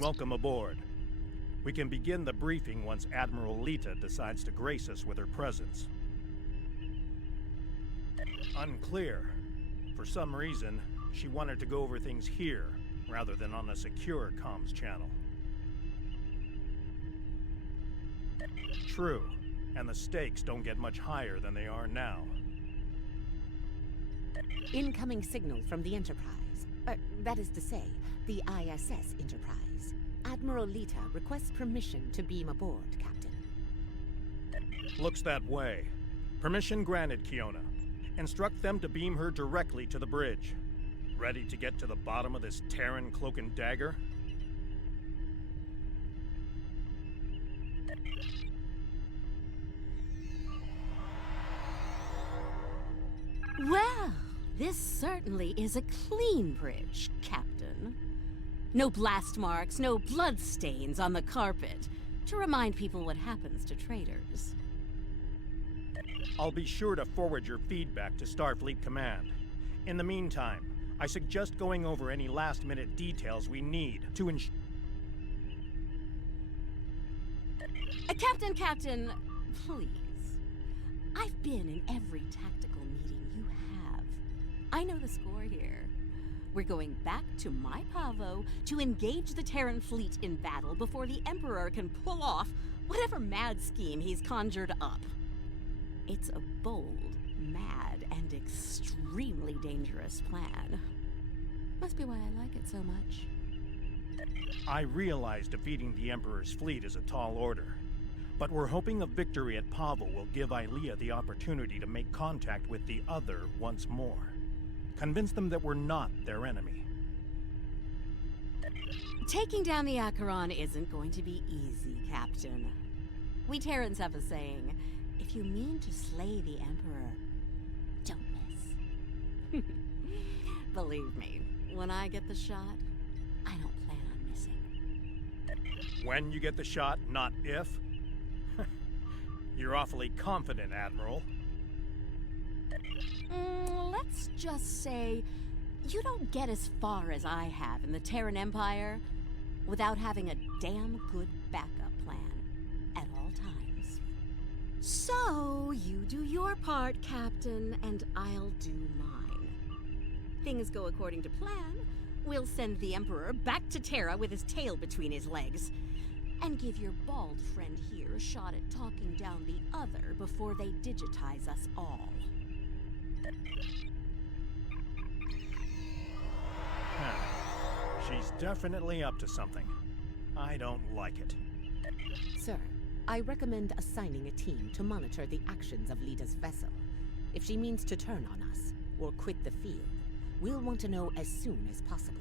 Welcome aboard. We can begin the briefing once Admiral Lita decides to grace us with her presence. Unclear. For some reason, she wanted to go over things here, rather than on a secure comms channel. True, and the stakes don't get much higher than they are now. Incoming signal from the Enterprise. That is to say, the ISS Enterprise. Admiral Lita requests permission to beam aboard, Captain. Looks that way. Permission granted, Kiona. Instruct them to beam her directly to the bridge. Ready to get to the bottom of this Terran cloak and dagger? Well, this certainly is a clean bridge, Captain. No blast marks, no blood stains on the carpet, to remind people what happens to traitors. I'll be sure to forward your feedback to Starfleet Command. In the meantime, I suggest going over any last-minute details we need to ensure... Captain, please. I've been in every tactical meeting you have. I know the score here. We're going back to my Pavo to engage the Terran fleet in battle before the Emperor can pull off whatever mad scheme he's conjured up. It's a bold, mad, and extremely dangerous plan. Must be why I like it so much. I realize defeating the Emperor's fleet is a tall order, but we're hoping a victory at Pavo will give Ilea the opportunity to make contact with the Other once more. Convince them that we're not their enemy. Taking down the Acheron isn't going to be easy, Captain. We Terrans have a saying, if you mean to slay the Emperor, don't miss. Believe me, when I get the shot, I don't plan on missing. When you get the shot, not if? You're awfully confident, Admiral. Let's just say you don't get as far as I have in the Terran Empire without having a damn good backup plan at all times. So, you do your part, Captain, and I'll do mine. Things go according to plan. We'll send the Emperor back to Terra with his tail between his legs, and give your bald friend here a shot at talking down the Other before they digitize us all. She's definitely up to something. I don't like it. Sir, I recommend assigning a team to monitor the actions of Lita's vessel. If she means to turn on us, or quit the field, we'll want to know as soon as possible.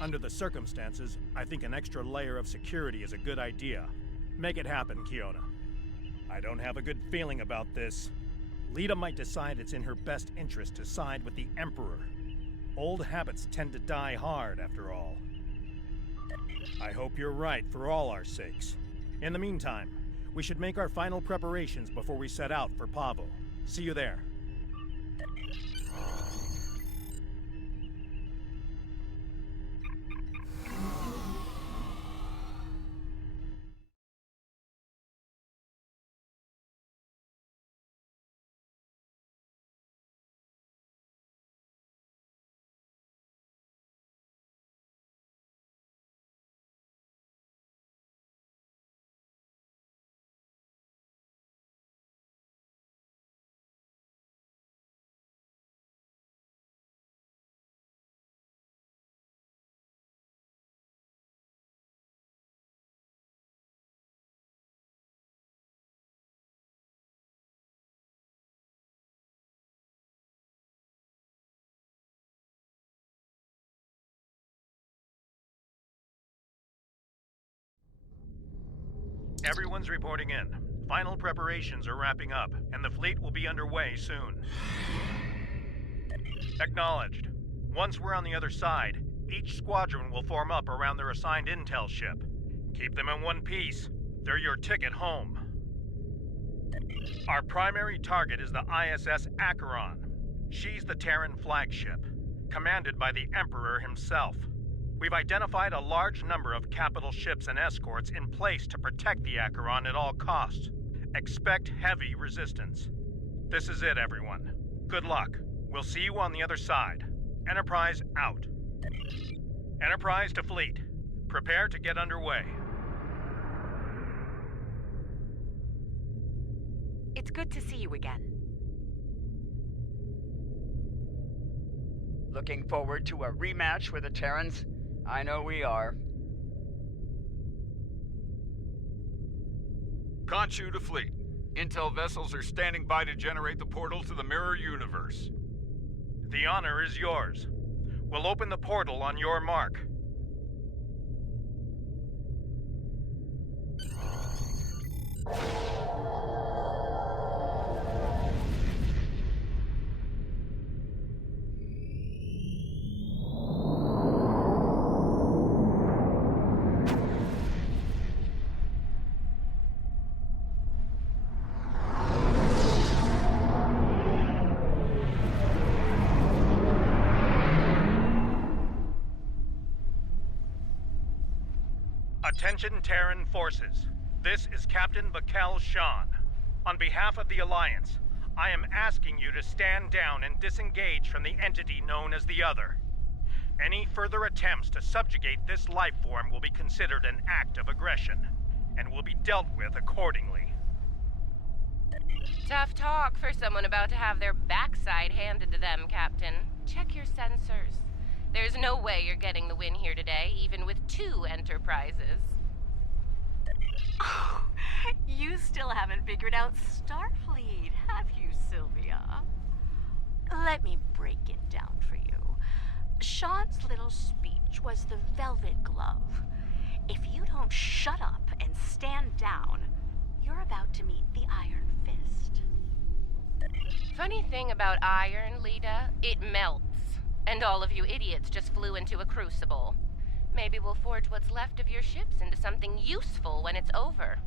Under the circumstances, I think an extra layer of security is a good idea. Make it happen, Kiona. I don't have a good feeling about this. Lita might decide it's in her best interest to side with the Emperor. Old habits tend to die hard, after all. I hope you're right for all our sakes. In the meantime, we should make our final preparations before we set out for Pavo. See you there. Everyone's reporting in. Final preparations are wrapping up, and the fleet will be underway soon. Acknowledged. Once we're on the other side, each squadron will form up around their assigned intel ship. Keep them in one piece. They're your ticket home. Our primary target is the ISS Acheron. She's the Terran flagship, commanded by the Emperor himself. We've identified a large number of capital ships and escorts in place to protect the Acheron at all costs. Expect heavy resistance. This is it, everyone. Good luck. We'll see you on the other side. Enterprise out. Enterprise to fleet. Prepare to get underway. It's good to see you again. Looking forward to a rematch with the Terrans? I know we are. Khonshu to fleet. Intel vessels are standing by to generate the portal to the mirror universe. The honor is yours. We'll open the portal on your mark. Attention Terran forces. This is Captain Bakel Shan. On behalf of the Alliance, I am asking you to stand down and disengage from the entity known as the Other. Any further attempts to subjugate this life form will be considered an act of aggression, and will be dealt with accordingly. Tough talk for someone about to have their backside handed to them, Captain. Check your sensors. There's no way you're getting the win here today, even with 2 Enterprises. Oh, you still haven't figured out Starfleet, have you, Sylvia? Let me break it down for you. Sean's little speech was the velvet glove. If you don't shut up and stand down, you're about to meet the Iron Fist. Funny thing about iron, Lita, it melts. And all of you idiots just flew into a crucible. Maybe we'll forge what's left of your ships into something useful when it's over.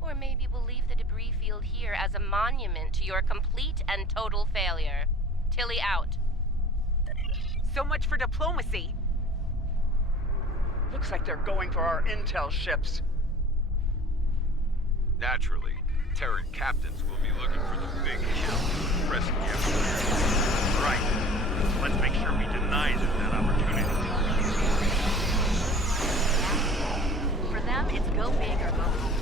Or maybe we'll leave the debris field here as a monument to your complete and total failure. Tilly out. So much for diplomacy. Looks like they're going for our intel ships. Naturally, Terran captains will be looking for the big kill, pressing the Empire. Right. Let's make sure we deny them that opportunity. For them, it's go big or go home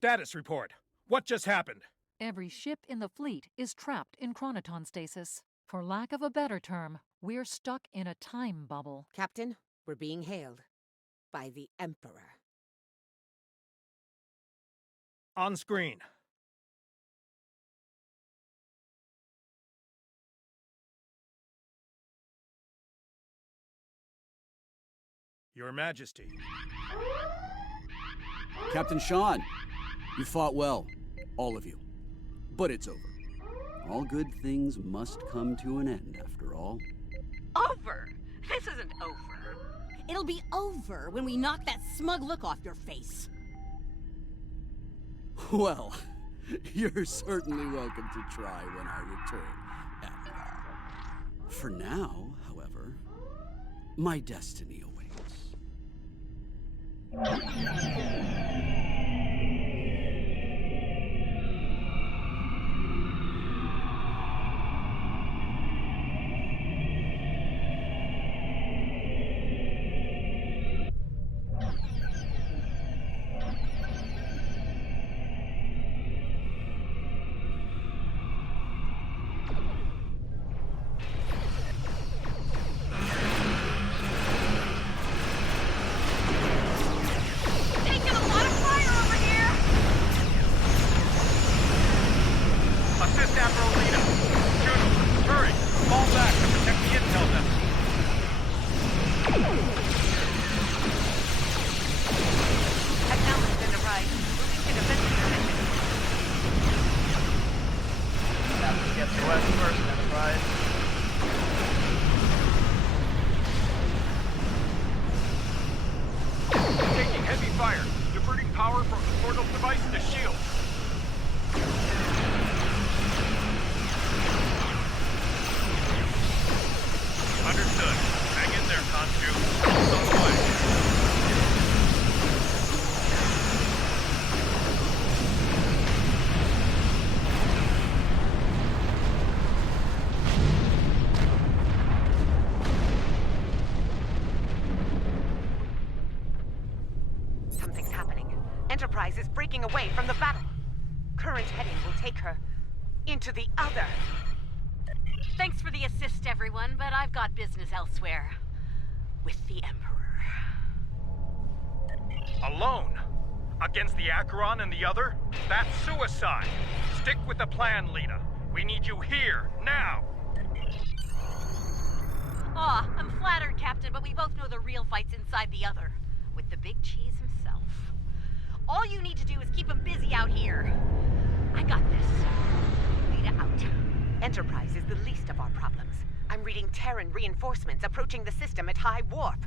Status report. What just happened? Every ship in the fleet is trapped in chronoton stasis. For lack of a better term, we're stuck in a time bubble. Captain, we're being hailed by the Emperor. On screen. Your Majesty. Captain Sean, you fought well, all of you. But it's over. All good things must come to an end, after all. Over? This isn't over. It'll be over when we knock that smug look off your face. Well, you're certainly welcome to try when I return, Admiral. For now, however, my destiny awaits. assist Admiral Lita. Juno, hurry! Fall back to protect the intel vessel. Acknowledged, Enterprise. Moving to defensive position. Captain gets to west first, Enterprise. Taking heavy fire. Diverting power from the portal device to shield. Understood. Hang in there, Khonshu. It's on the way. Something's happening. Enterprise is breaking away from the battle. Current heading will take her into the other. Thanks for the assist, everyone, but I've got business elsewhere. With the Emperor. Alone? Against the Acheron and the other? That's suicide! Stick with the plan, Lita. We need you here, now! Aw, I'm flattered, Captain, but we both know the real fight's inside the other. With the big cheese himself. All you need to do is keep him busy out here. I got this. Lita out. Enterprise is the least of our problems. I'm reading Terran reinforcements approaching the system at high warp.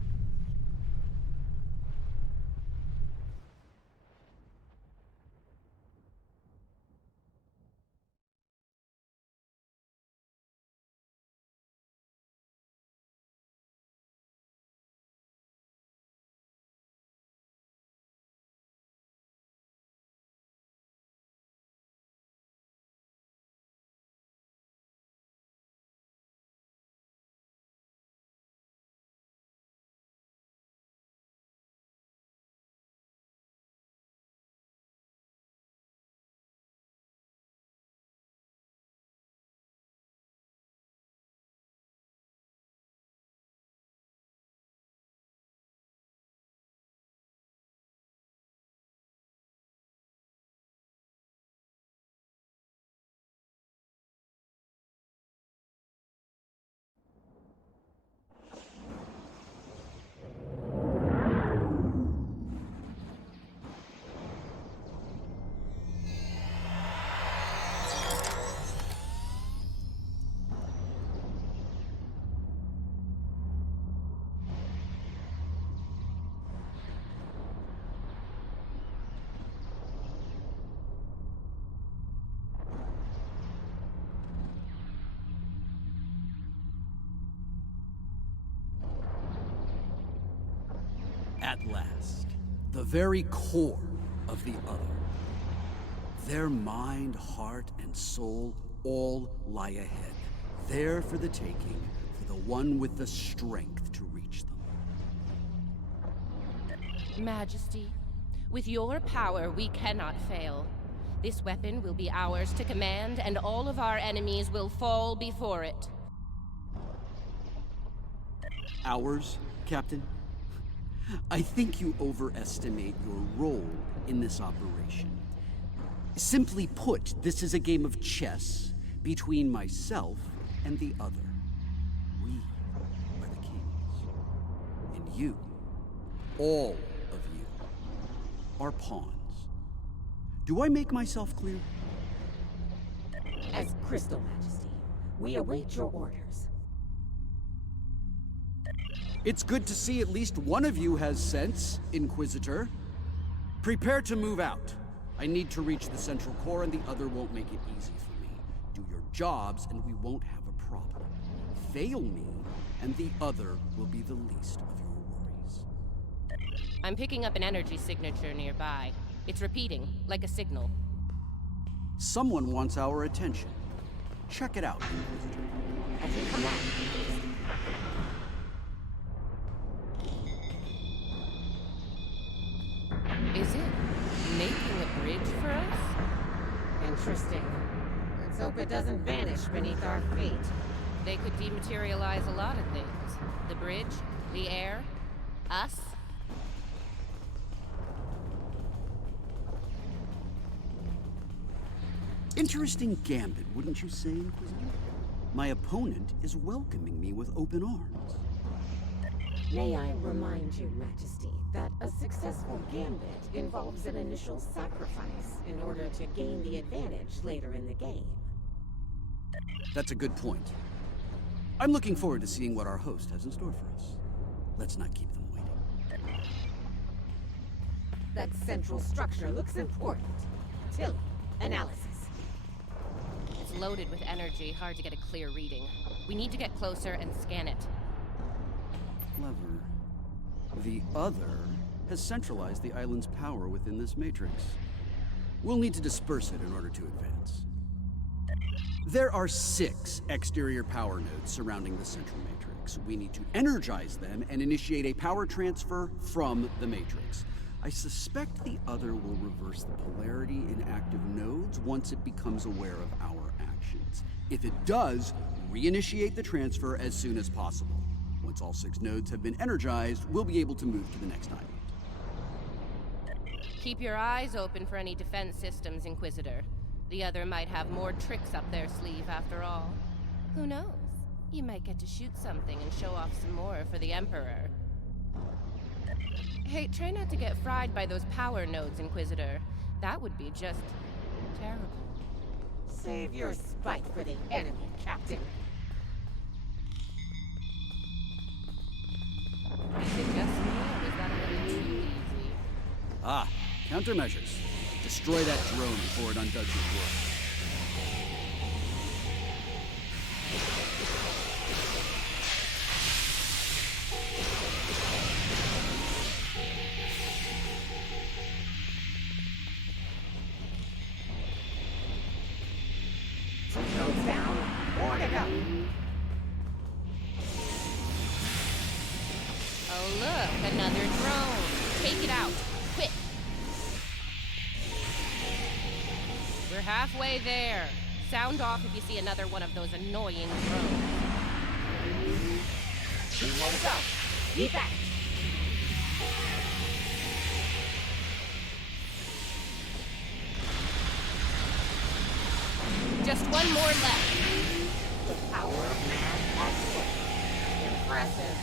At last, the very core of the other. Their mind, heart, and soul all lie ahead, there for the taking, for the one with the strength to reach them. Majesty, with your power, we cannot fail. This weapon will be ours to command, and all of our enemies will fall before it. Ours, Captain? I think you overestimate your role in this operation. Simply put, this is a game of chess between myself and the other. We are the kings. And you, all of you, are pawns. Do I make myself clear? As Crystal Majesty, we await your orders. It's good to see at least one of you has sense, Inquisitor. Prepare to move out. I need to reach the central core and the other won't make it easy for me. Do your jobs and we won't have a problem. Fail me and the other will be the least of your worries. I'm picking up an energy signature nearby. It's repeating, like a signal. Someone wants our attention. Check it out, Inquisitor. As you command. Is it making a bridge for us? Interesting. Let's hope it doesn't vanish beneath our feet. They could dematerialize a lot of things. The bridge, the air, us. Interesting gambit, wouldn't you say, Inquisitor? My opponent is welcoming me with open arms. May I remind you, Majesty, that a successful gambit involves an initial sacrifice in order to gain the advantage later in the game. That's a good point. I'm looking forward to seeing what our host has in store for us. Let's not keep them waiting. That central structure looks important. Tilly, analysis. It's loaded with energy, hard to get a clear reading. We need to get closer and scan it. Clever. The other has centralized the island's power within this matrix. We'll need to disperse it in order to advance. There are 6 exterior power nodes surrounding the central matrix. We need to energize them and initiate a power transfer from the matrix. I suspect the other will reverse the polarity in active nodes once it becomes aware of our actions. If it does, reinitiate the transfer as soon as possible. Once all 6 nodes have been energized, we'll be able to move to the next island. Keep your eyes open for any defense systems, Inquisitor. The other might have more tricks up their sleeve after all. Who knows? You might get to shoot something and show off some more for the Emperor. Hey, try not to get fried by those power nodes, Inquisitor. That would be just terrible. Save your spite for the enemy, Captain. Is it just me, or was that a little too easy? Ah, countermeasures. Destroy that drone before it undoes your work. Drones down, more to go. Oh look, another drone. Take it out, quick. We're halfway there. Sound off if you see another one of those annoying drones. 2 more to go. Keep at it. Just one more left. The power of man at work. Impressive.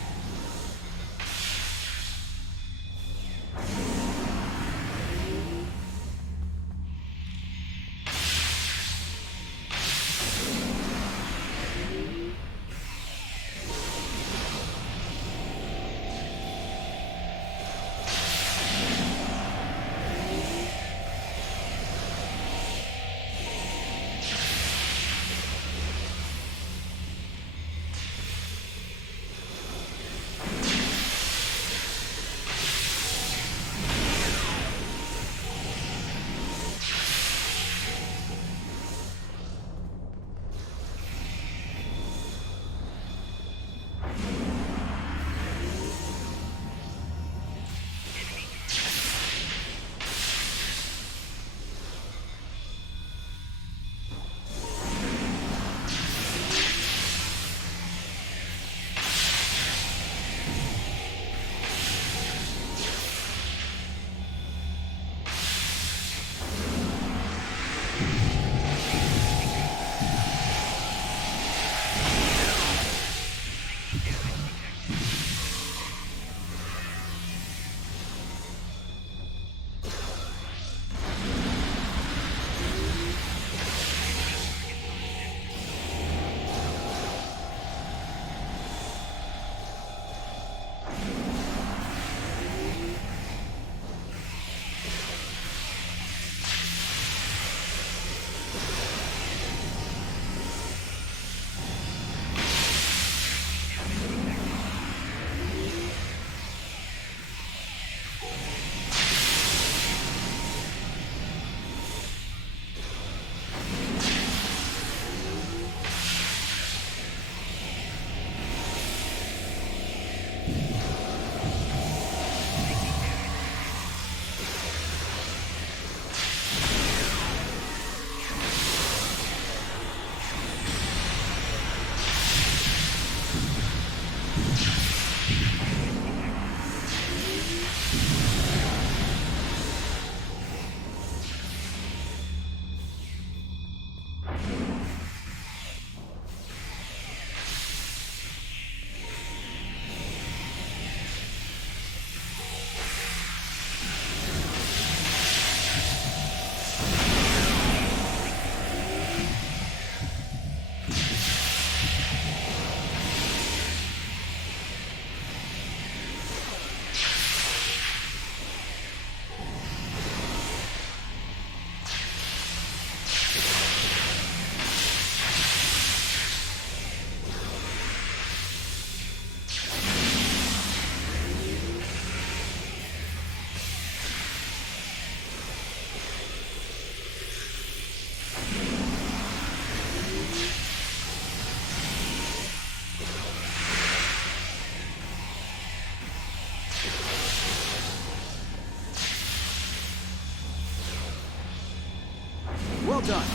Well done.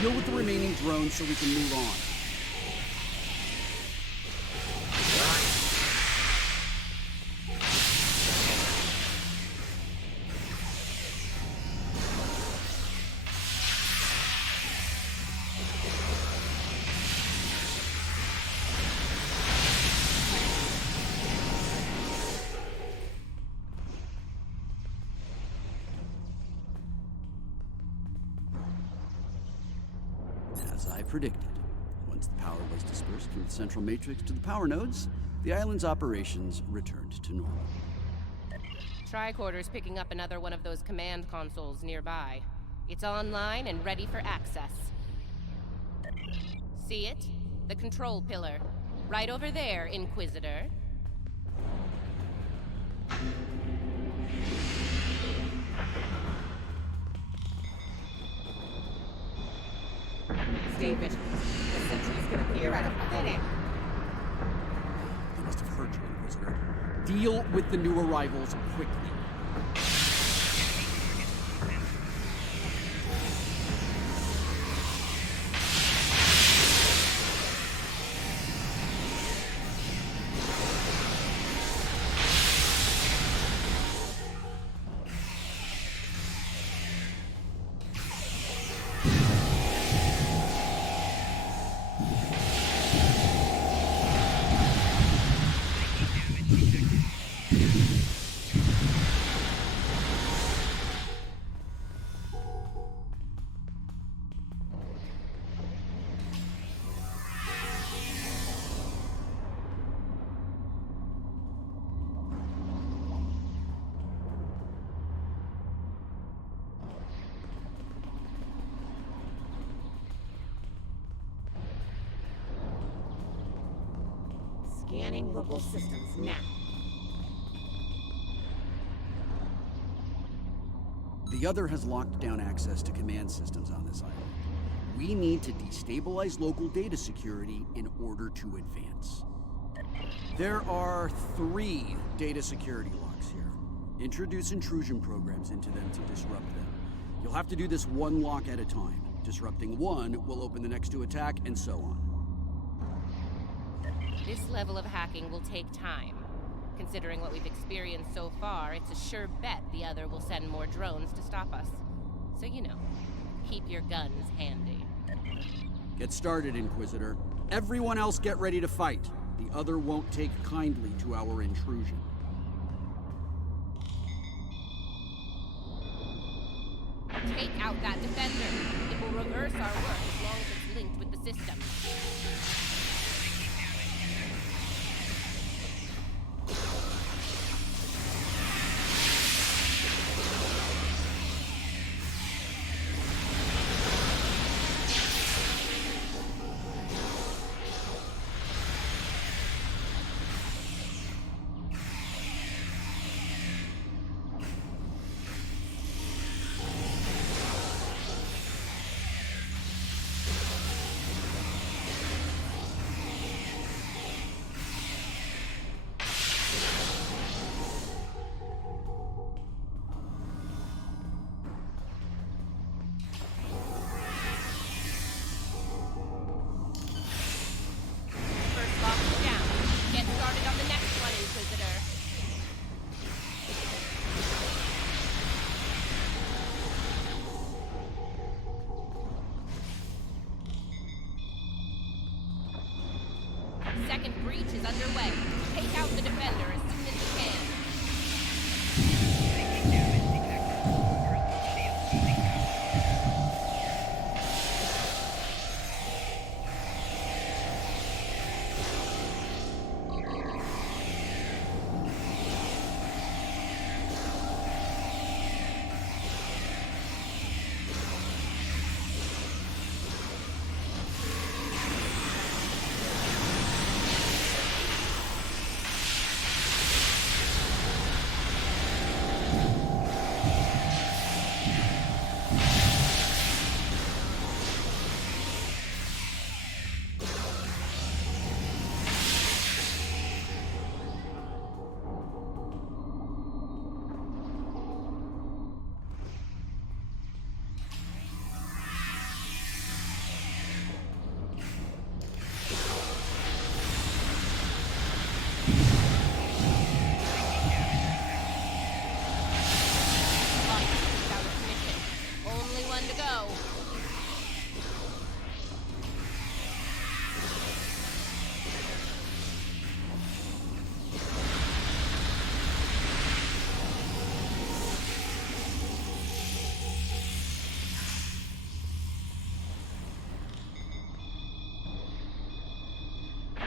Deal with the remaining drones so we can move on. As I predicted, once the power was dispersed from the central matrix to the power nodes, the island's operations returned to normal. Tricorder's picking up another one of those command consoles nearby. It's online and ready for access. See it? The control pillar. Right over there, Inquisitor. Stay vigilant. The sentry's gonna appear at a minute. They must have heard you, Inquisitor. Deal with the new arrivals quickly. Scanning local systems now. The other has locked down access to command systems on this island. We need to destabilize local data security in order to advance. There are 3 data security locks here. Introduce intrusion programs into them to disrupt them. You'll have to do this one lock at a time. Disrupting one will open the next to attack, and so on. This level of hacking will take time. Considering what we've experienced so far, it's a sure bet the other will send more drones to stop us. So you know, keep your guns handy. Get started, Inquisitor. Everyone else get ready to fight. The other won't take kindly to our intrusion. Take out that defender. It will reverse our work as long as it's linked with the system. Second breach is underway. Take out the defender as soon as you can.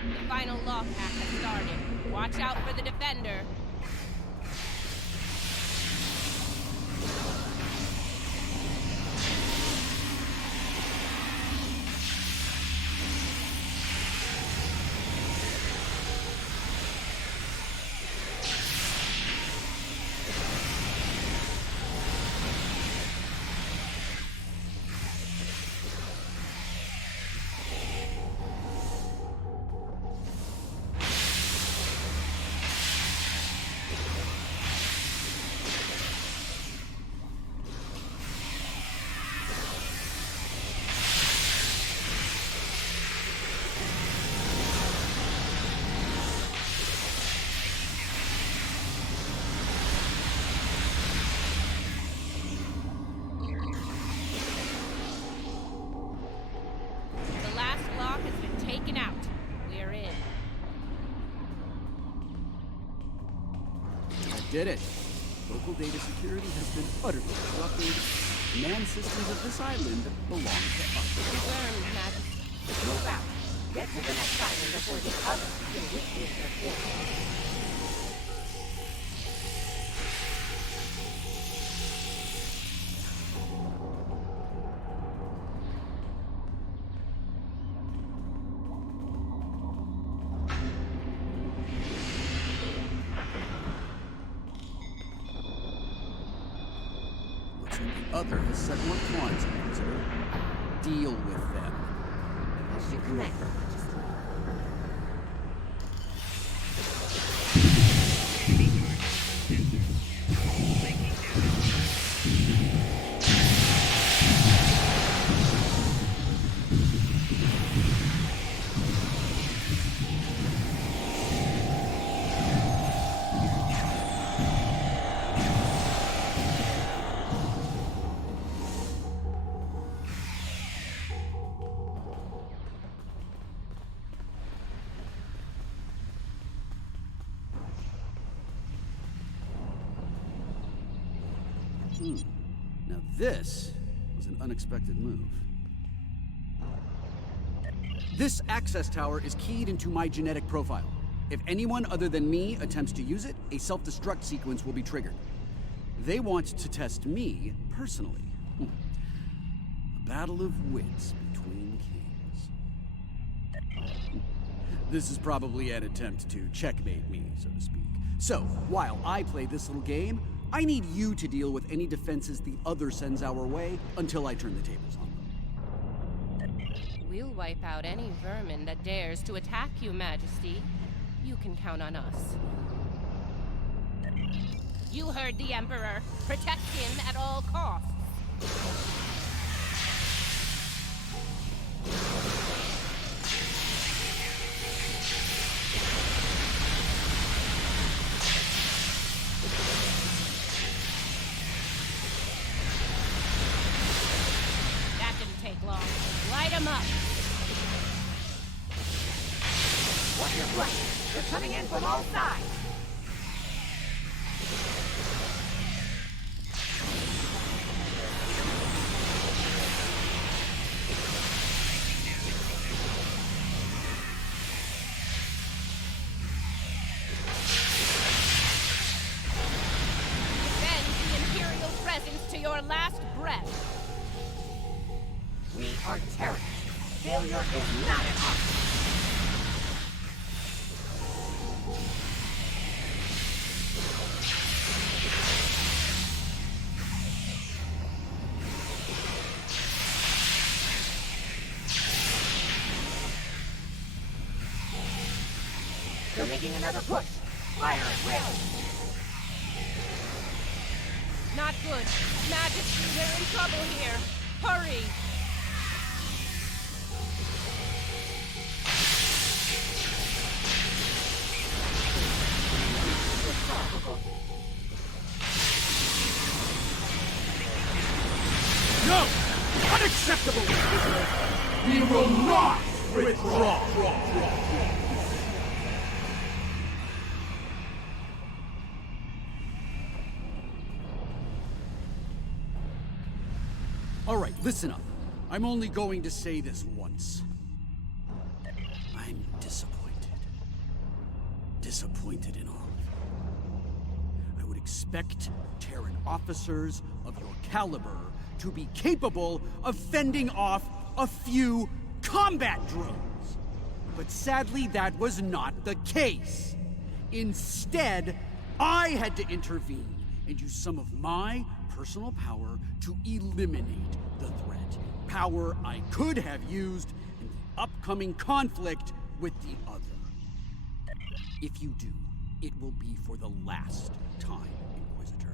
The final lock hack has started. Watch out for the defender. The last lock has been taken out. We're in. I did it. Local data security has been utterly disrupted. Command systems of this island belong to us. Confirmed, Majesty. Move out. Get to the next island before the others can witness their force. Looks like the other has set more pawns in it, sir. Deal with them. As you command, Your Majesty. Now this was an unexpected move. This access tower is keyed into my genetic profile. If anyone other than me attempts to use it, a self-destruct sequence will be triggered. They want to test me personally. A battle of wits between kings. This is probably an attempt to checkmate me, so to speak. So, while I play this little game, I need you to deal with any defenses the other sends our way until I turn the tables on them. We'll wipe out any vermin that dares to attack you, Majesty. You can count on us. You heard the Emperor. Protect him at all costs. That didn't take long. Light him up. What's your plan? They're coming in from all sides. Defend the Imperial presence to your last breath. We are terrorists. Failure is not an option. They're making another push. Fire at will. Not good. Majesty, we're in trouble here. Hurry! No! Unacceptable! We will not withdraw! All right, listen up. I'm only going to say this once. I'm disappointed. disappointed in all of you. I would expect Terran officers of your caliber to be capable of fending off a few combat drones. But sadly, that was not the case. Instead, I had to intervene and use some of my personal power to eliminate the threat. Power I could have used in the upcoming conflict with the other. If you do, it will be for the last time, Inquisitor.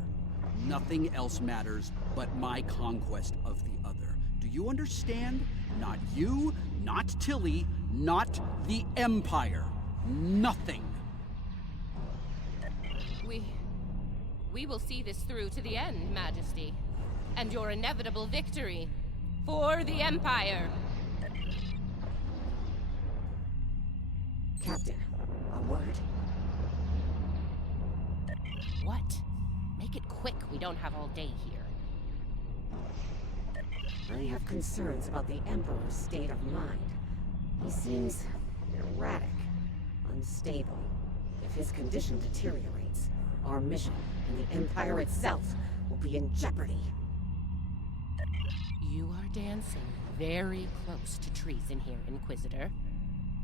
Nothing else matters but my conquest of the other. Do you understand? Not you, not Tilly, not the Empire. Nothing. We will see this through to the end, Majesty. And your inevitable victory for the Empire. Captain, a word. What? Make it quick. We don't have all day here. I have concerns about the Emperor's state of mind. He seems erratic, unstable. If his condition deteriorates, our mission and the Empire itself will be in jeopardy. You are dancing very close to treason here, Inquisitor.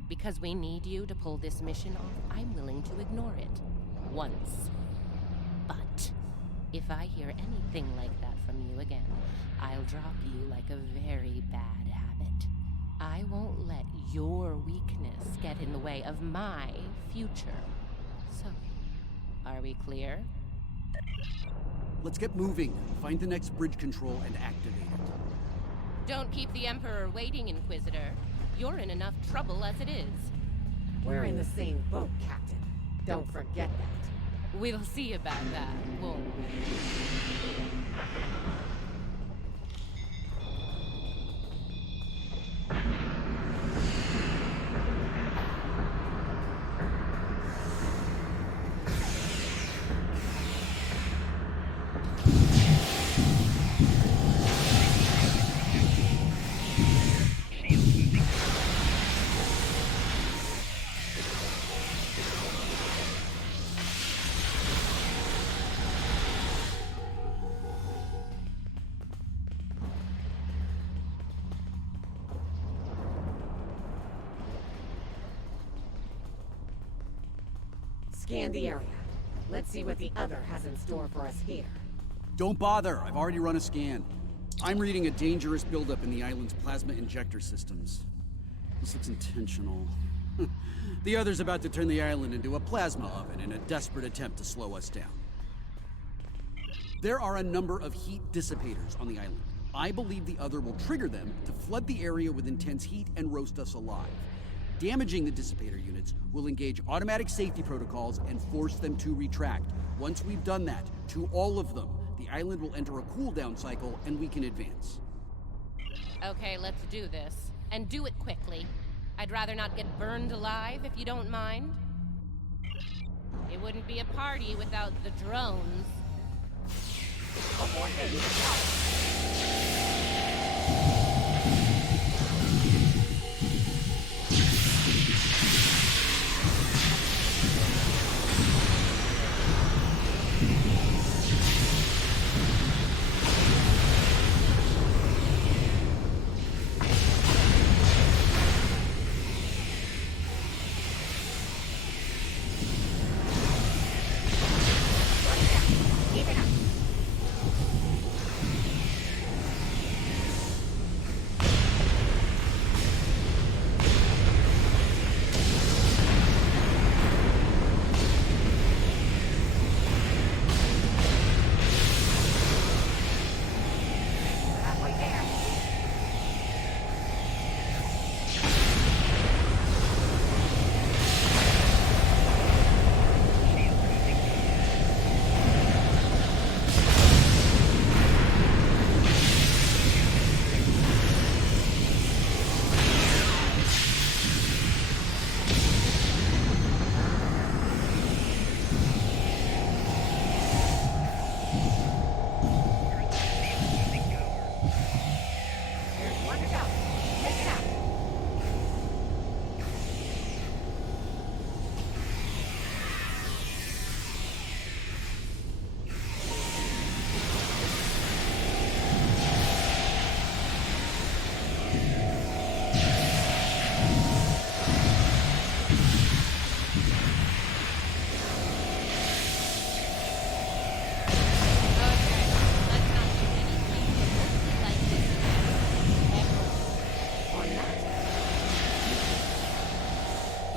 Because we need you to pull this mission off, I'm willing to ignore it. Once. But if I hear anything like that from you again, I'll drop you like a very bad habit. I won't let your weakness get in the way of my future. So, are we clear? Let's get moving. Find the next bridge control and activate it. Don't keep the Emperor waiting, Inquisitor. You're in enough trouble as it is. We're in the same boat, Captain. Don't forget that. We'll see about that, won't we? Scan the area. Let's see what the other has in store for us here. Don't bother. I've already run a scan. I'm reading a dangerous buildup in the island's plasma injector systems. This looks intentional. The other's about to turn the island into a plasma oven in a desperate attempt to slow us down. There are a number of heat dissipators on the island. I believe the other will trigger them to flood the area with intense heat and roast us alive. Damaging the dissipator units will engage automatic safety protocols and force them to retract. Once we've done that, to all of them, the island will enter a cooldown cycle and we can advance. Okay, let's do this. And do it quickly. I'd rather not get burned alive, if you don't mind. It wouldn't be a party without the drones.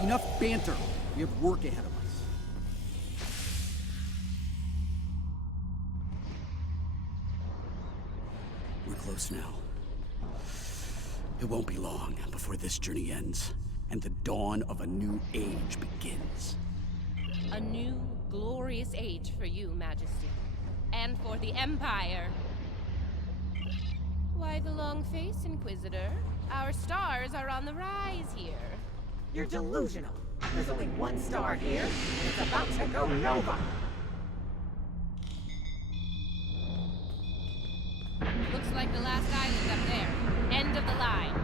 Enough banter. We have work ahead of us. We're close now. It won't be long before this journey ends, and the dawn of a new age begins. A new, glorious age for you, Majesty. And for the Empire. Why the long face, Inquisitor? Our stars are on the rise here. You're delusional. There's only one star here, and it's about to go nova. Looks like the last island up there. End of the line.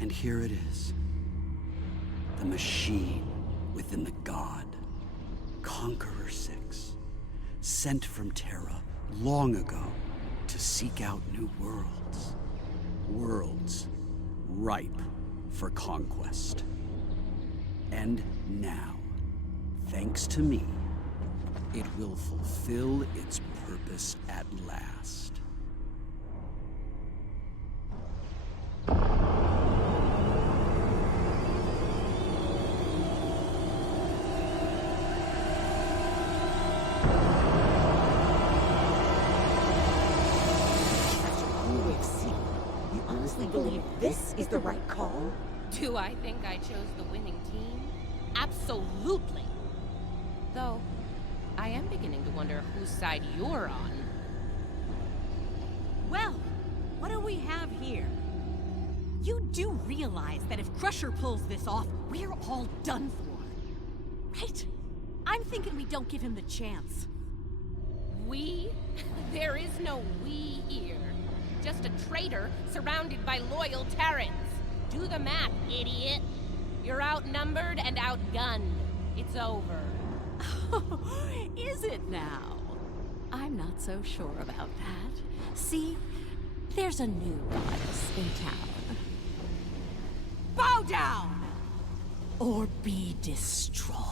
And here it is. The machine within the god. Conqueror 6. Sent from Terra long ago to seek out new worlds. Worlds ripe for conquest. And now, thanks to me, it will fulfill its purpose at last. Believe this is the right call? Do I think I chose the winning team? Absolutely. Though, I am beginning to wonder whose side you're on. Well, what do we have here? You do realize that if Crusher pulls this off, we're all done for, right? I'm thinking we don't give him the chance. We? There is no we here. Just a traitor surrounded by loyal Terrans. Do the math, idiot. You're outnumbered and outgunned. It's over. Is it now? I'm not so sure about that. See, there's a new goddess in town. Bow down! Or be destroyed.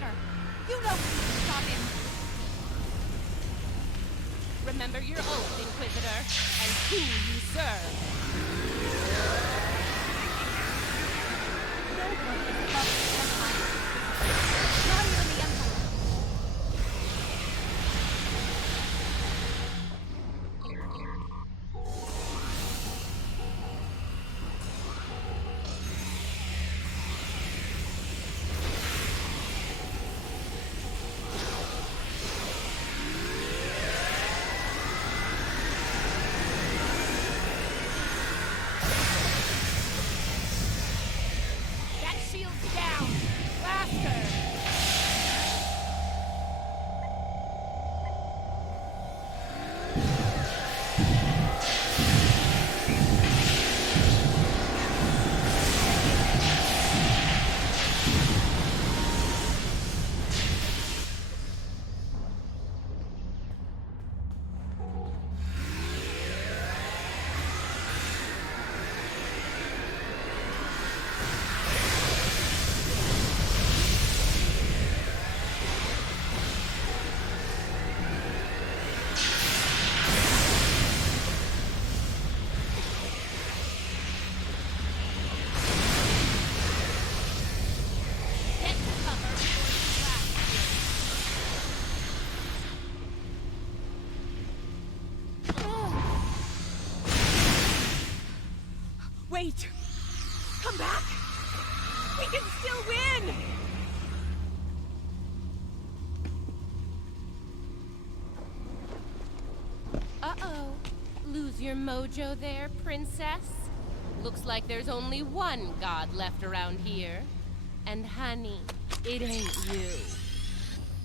Inquisitor. You know we need to stop him. Remember your oath, Inquisitor, and who you serve. No one is above the Empire. Not even the Empire. Wait! Come back! We can still win! Uh-oh. Lose your mojo there, princess? Looks like there's only one god left around here. And honey, it ain't you.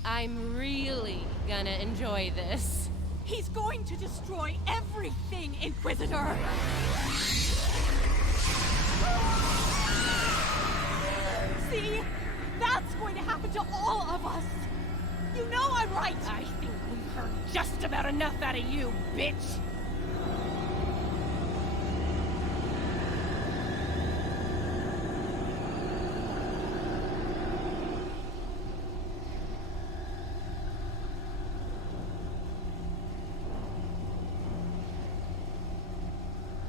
I'm really gonna enjoy this. He's going to destroy everything, Inquisitor! See? That's going to happen to all of us! You know I'm right! I think we've heard just about enough out of you, bitch!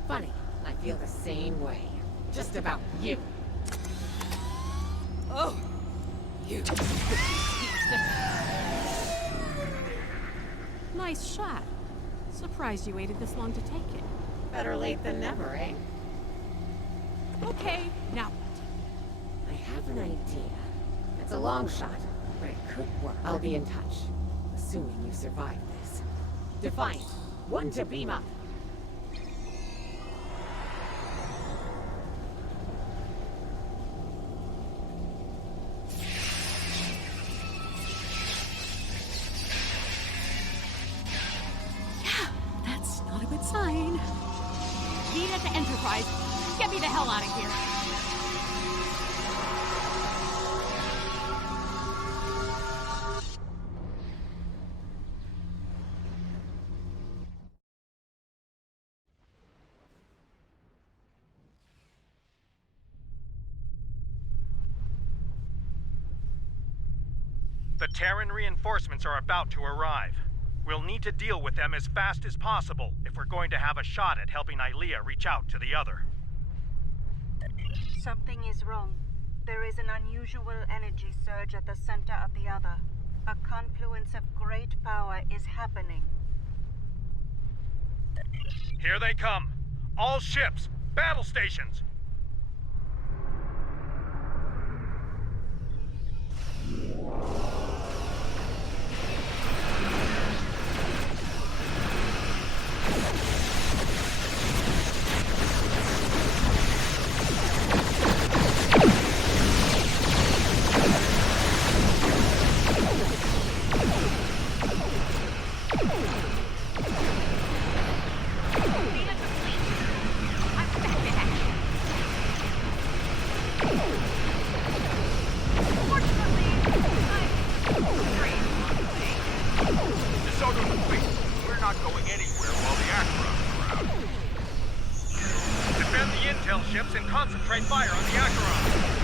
Funny, I feel the same way. Just about you. Oh! You... Nice shot. Surprised you waited this long to take it. Better late than never, eh? Okay, now what? I have an idea. It's a long shot, but it could work. I'll be in touch, assuming you survive this. Defiant, one to beam up. That's not a good sign. Lead to Enterprise. Get me the hell out of here. The Terran reinforcements are about to arrive. We'll need to deal with them as fast as possible if we're going to have a shot at helping Ilea reach out to the other. Something is wrong. There is an unusual energy surge at the center of the other. A confluence of great power is happening. Here they come! All ships! Battle stations! Ships and concentrate fire on the Acheron.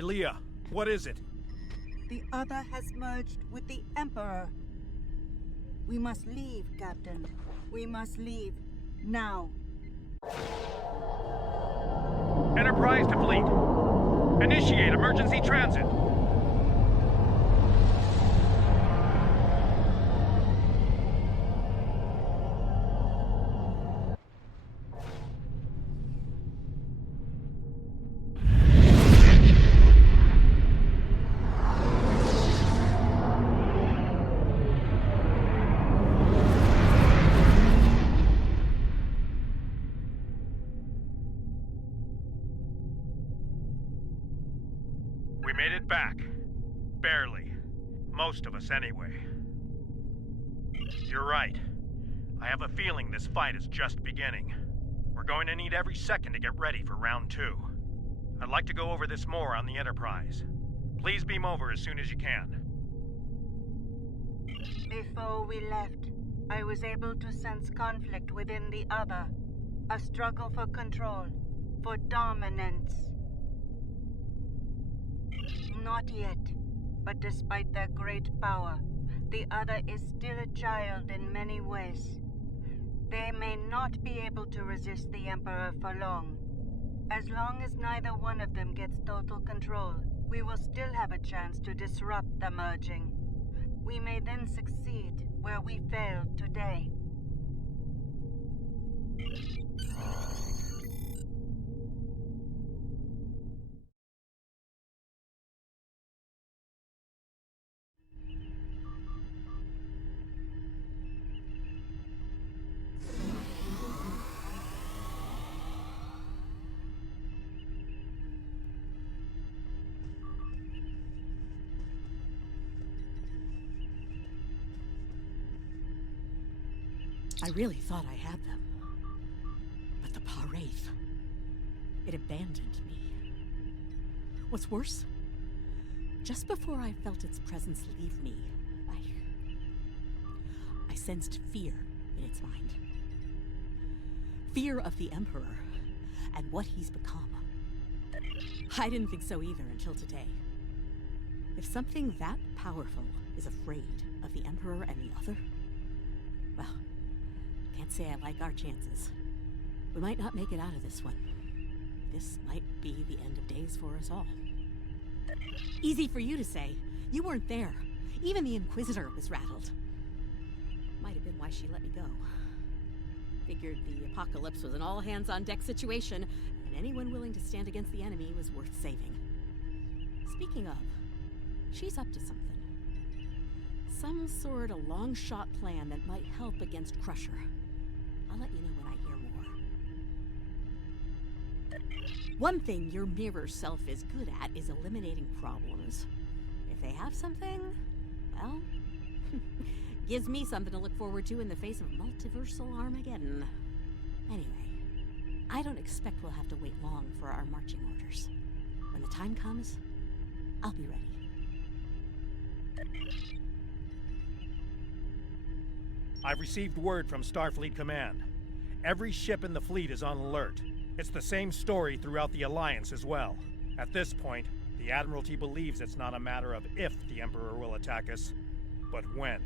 Ilea, what is it? The other has merged with the Emperor. We must leave, Captain. We must leave. Now. Enterprise to fleet. Initiate emergency transit. We made it back. Barely. Most of us, anyway. You're right. I have a feeling this fight is just beginning. We're going to need every second to get ready for round 2. I'd like to go over this more on the Enterprise. Please beam over as soon as you can. Before we left, I was able to sense conflict within the other. A struggle for control, for dominance. Not yet, but despite their great power, the other is still a child in many ways. They may not be able to resist the Emperor for long. As long as neither one of them gets total control, we will still have a chance to disrupt the merging. We may then succeed where we failed today. I really thought I had them. But the Paraith, it abandoned me. What's worse, just before I felt its presence leave me, I sensed fear in its mind. Fear of the Emperor and what he's become. I didn't think so either until today. If something that powerful is afraid of the Emperor and the other, well, can't say I like our chances. We might not make it out of this one. This might be the end of days for us all. Easy for you to say. You weren't there. Even the Inquisitor was rattled. Might have been why she let me go. Figured the apocalypse was an all-hands-on-deck situation, and anyone willing to stand against the enemy was worth saving. Speaking of, she's up to something. Some sort of long-shot plan that might help against Crusher. I'll let you know when I hear more. One thing your mirror self is good at is eliminating problems. If they have something, well, gives me something to look forward to in the face of multiversal Armageddon. Anyway, I don't expect we'll have to wait long for our marching orders. When the time comes, I'll be ready. I've received word from Starfleet Command. Every ship in the fleet is on alert. It's the same story throughout the Alliance as well. At this point, the Admiralty believes it's not a matter of if the Emperor will attack us, but when.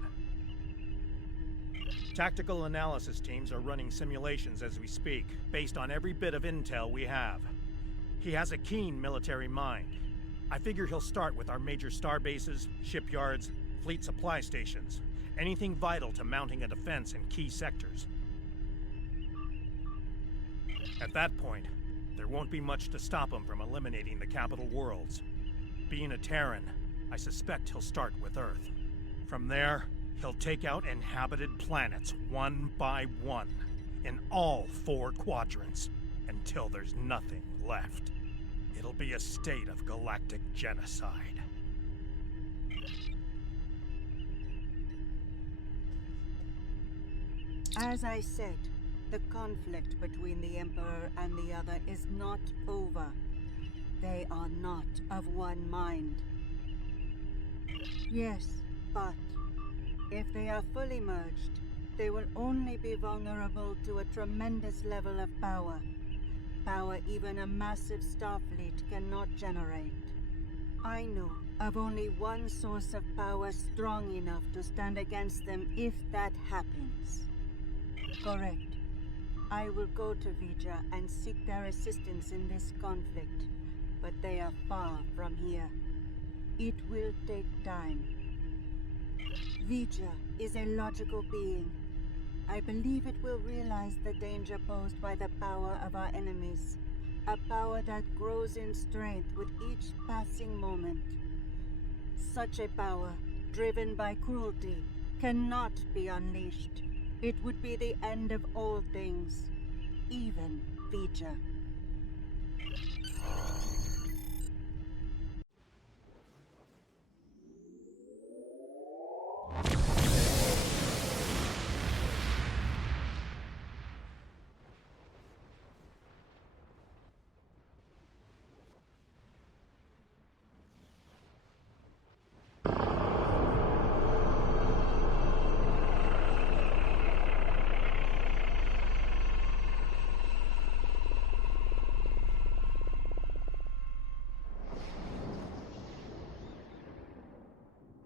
Tactical analysis teams are running simulations as we speak, based on every bit of intel we have. He has a keen military mind. I figure he'll start with our major star bases, shipyards, fleet supply stations, anything vital to mounting a defense in key sectors. At that point, there won't be much to stop him from eliminating the capital worlds. Being a Terran, I suspect he'll start with Earth. From there, he'll take out inhabited planets one by one, in all 4 quadrants, until there's nothing left. It'll be a state of galactic genocide. As I said, the conflict between the Emperor and the other is not over. They are not of one mind. Yes, but if they are fully merged, they will only be vulnerable to a tremendous level of power. Power even a massive Starfleet cannot generate. I know of only one source of power strong enough to stand against them if that happens. Correct. I will go to Vija and seek their assistance in this conflict, but they are far from here. It will take time. Vija is a logical being. I believe it will realize the danger posed by the power of our enemies, a power that grows in strength with each passing moment. Such a power, driven by cruelty, cannot be unleashed. It would be the end of all things, even Vija.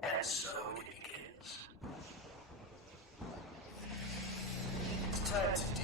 And so it begins. It's time to